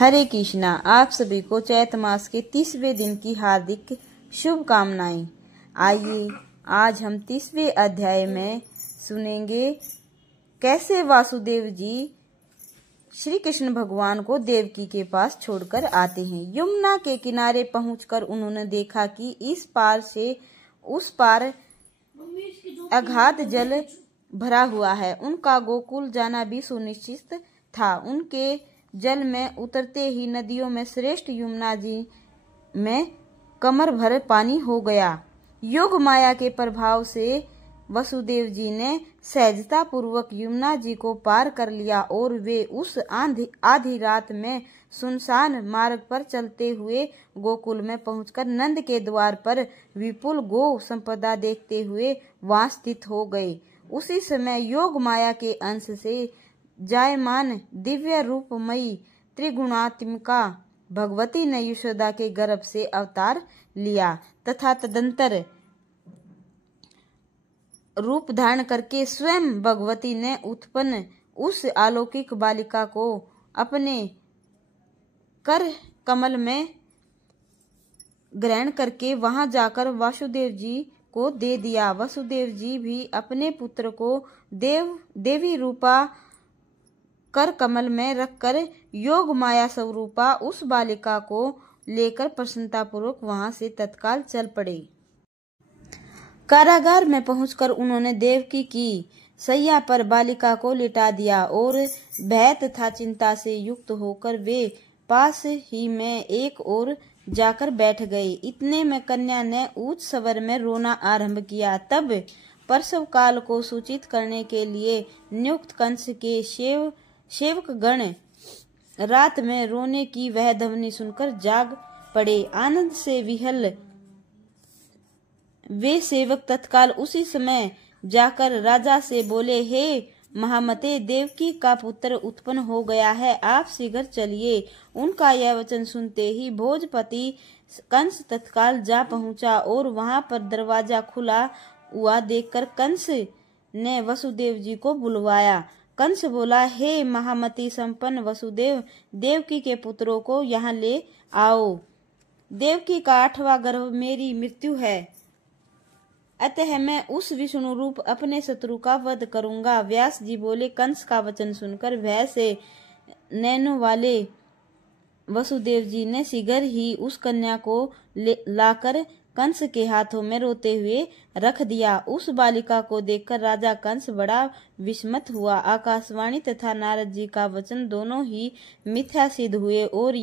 हरे कृष्णा। आप सभी को चैत मास के 30वें दिन की हार्दिक शुभकामनाएं। आइए आज हम 30वें अध्याय में सुनेंगे कैसे वासुदेव जी श्री कृष्ण भगवान को देवकी के पास छोड़कर आते हैं। यमुना के किनारे पहुंचकर उन्होंने देखा कि इस पार से उस पार अगाध जल भरा हुआ है। उनका गोकुल जाना भी सुनिश्चित था। उनके जल में उतरते ही नदियों में श्रेष्ठ यमुना जी में कमर भर पानी हो गया। योग माया के प्रभाव से वसुदेव जी ने सहजता पूर्वक यमुना जी को पार कर लिया और वे उस आधी रात में सुनसान मार्ग पर चलते हुए गोकुल में पहुंचकर नंद के द्वार पर विपुल गो संपदा देखते हुए वहां स्थित हो गए। उसी समय योग माया के अंश से जायमान दिव्य रूपमयी त्रिगुणात्मिका भगवती ने यशोदा के गर्भ से अवतार लिया तथा तदंतर रूप धारण करके स्वयं भगवती ने उत्पन्न उस अलौकिक बालिका को अपने कर कमल में ग्रहण करके वहां जाकर वासुदेव जी को दे दिया। वसुदेव जी भी अपने पुत्र को देवी रूपा कर कमल में रखकर योग माया स्वरूपा उस बालिका को लेकर प्रसन्नतापूर्वक वहां से तत्काल चल पड़े। कारागार में पहुंचकर उन्होंने देवकी की सैया पर बालिका को लिटा दिया और भय तथा चिंता से युक्त होकर वे पास ही में एक ओर जाकर बैठ गए। इतने में कन्या ने ऊंच स्वर में रोना आरंभ किया। तब प्रसव काल को सूचित करने के लिए नियुक्त कंस के सेवक गण रात में रोने की वह ध्वनि सुनकर जाग पड़े। आनंद से विहल वे सेवक तत्काल उसी समय जाकर राजा से बोले, हे महामते, देवकी का पुत्र उत्पन्न हो गया है, आप शीघ्र चलिए। उनका यह वचन सुनते ही भोजपति कंस तत्काल जा पहुंचा और वहां पर दरवाजा खुला हुआ देखकर कंस ने वसुदेव जी को बुलवाया। कंस बोला, हे महामती संपन्न वसुदेव, देवकी के पुत्रों को यहाँ ले आओ। देवकी का 8वां गर्भ मेरी मृत्यु है, अतः मैं उस विष्णु रूप अपने शत्रु का वध करूंगा। व्यास जी बोले, कंस का वचन सुनकर भय से नैनों वाले वसुदेव जी ने शीघ्र ही उस कन्या को लाकर कंस के हाथों में रोते हुए रख दिया। उस बालिका को देखकर राजा कंस बड़ा विस्मित हुआ। आकाशवाणी तथा नारद जी का वचन दोनों ही मिथ्या सिद्ध हुए और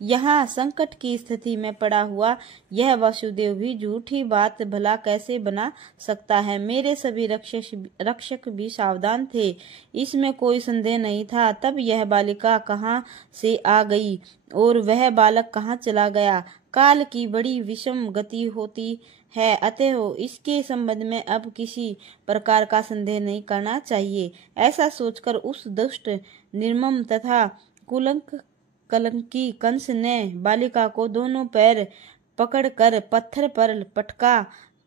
यहाँ संकट की स्थिति में पड़ा हुआ यह वासुदेव भी झूठी बात भला कैसे बना सकता है। मेरे सभी रक्षक भी सावधान थे, इसमें कोई संदेह नहीं था। तब यह बालिका कहाँ से आ गई और वह बालक कहाँ चला गया। काल की बड़ी विषम गति होती है, अतः इसके संबंध में अब किसी प्रकार का संदेह नहीं करना चाहिए। ऐसा सोचकर उस दुष्ट निर्मम तथा कलंकी कंस ने बालिका को दोनों पैर पकड़कर पत्थर पर पटका,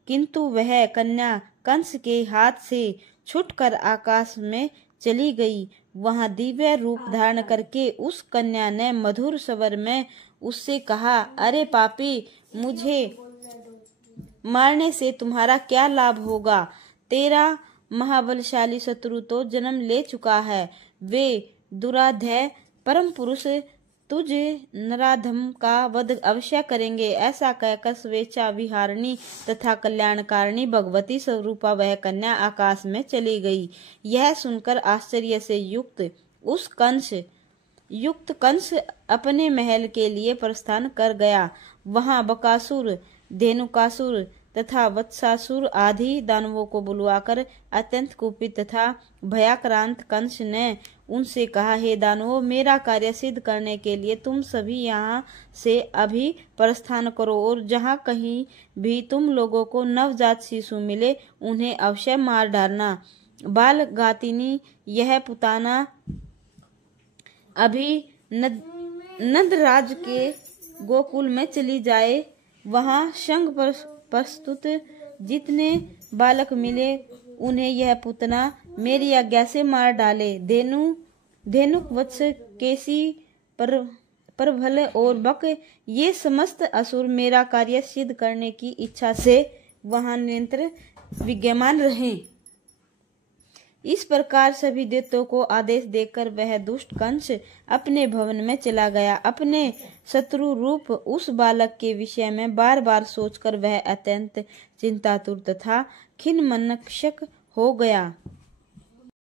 किंतु वह कन्या कंस के हाथ से छूटकर आकाश में चली गई। वहां दिव्य रूप धारण करके उस कन्या ने मधुर स्वर में उससे कहा, अरे पापी, मुझे मारने से तुम्हारा क्या लाभ होगा। तेरा महाबलशाली शत्रु तो जन्म ले चुका है। वे दुराध्याय परम पुरुष तुझ नराधम का वध अवश्य करेंगे। ऐसा कहकर स्वेच्छा विहारिणी तथा कल्याणकारिणी भगवती स्वरूपा वह कन्या आकाश में चली गई। यह सुनकर आश्चर्य से युक्त कंस अपने महल के लिए प्रस्थान कर गया। वहां बकासुर, धेनुकासुर तथा वत्सासुर आदि दानवों को बुलवाकर अत्यंत कुपित तथा भयाक्रांत कंस ने उनसे कहा, हे दानवों, मेरा कार्य सिद्ध करने के लिए तुम सभी यहाँ से अभी प्रस्थान करो और जहाँ कहीं भी तुम लोगों को नवजात शिशु मिले उन्हें अवश्य मार डालना। बाल घातिनी यह पुताना अभी नंदराज के गोकुल में चली जाए। वहां संग प्रस्तुत जितने बालक मिले उन्हें यह पुतना मेरी आज्ञा से मार डाले। धेनुक वत्स केसी प्रबल और बक ये समस्त असुर मेरा कार्य सिद्ध करने की इच्छा से वहां निरंतर विद्यमान रहे। इस प्रकार सभी दैत्यों को आदेश देकर वह दुष्ट कंस अपने भवन में चला गया। अपने शत्रु रूप उस बालक के विषय में बार बार सोचकर वह अत्यंत चिंतातुर तथा खिन्न मनस्क हो गया।